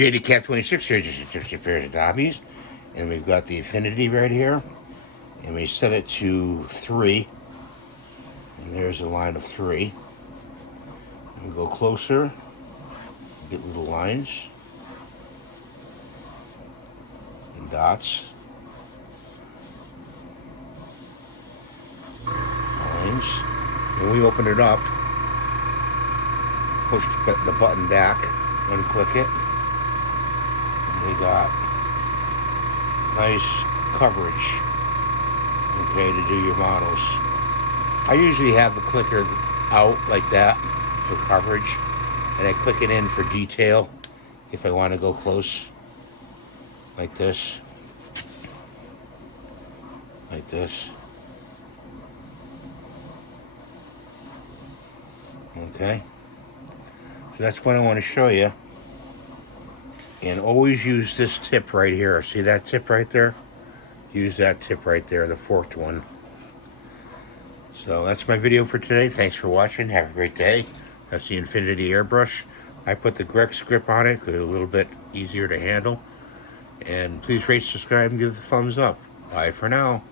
JD Cat 26 here, just a gypsy pairs of dobbies. And we've got the infinity right here. And we set it to 3. And there's a line of 3. And we go closer, get little lines and dots. Lines. When we open it up, push the button back, unclick it. We got nice coverage, okay, to do your models. I usually have the clicker out like that for coverage, and I click it in for detail if I want to go close, like this, like this. Okay, so that's what I want to show you. And always use this tip right here. See that tip right there? Use that tip right there, the forked one. So that's my video for today. Thanks for watching. Have a great day. That's the Infinity Airbrush. I put the Grex grip on it because it's a little bit easier to handle. And please rate, subscribe, and give the thumbs up. Bye for now.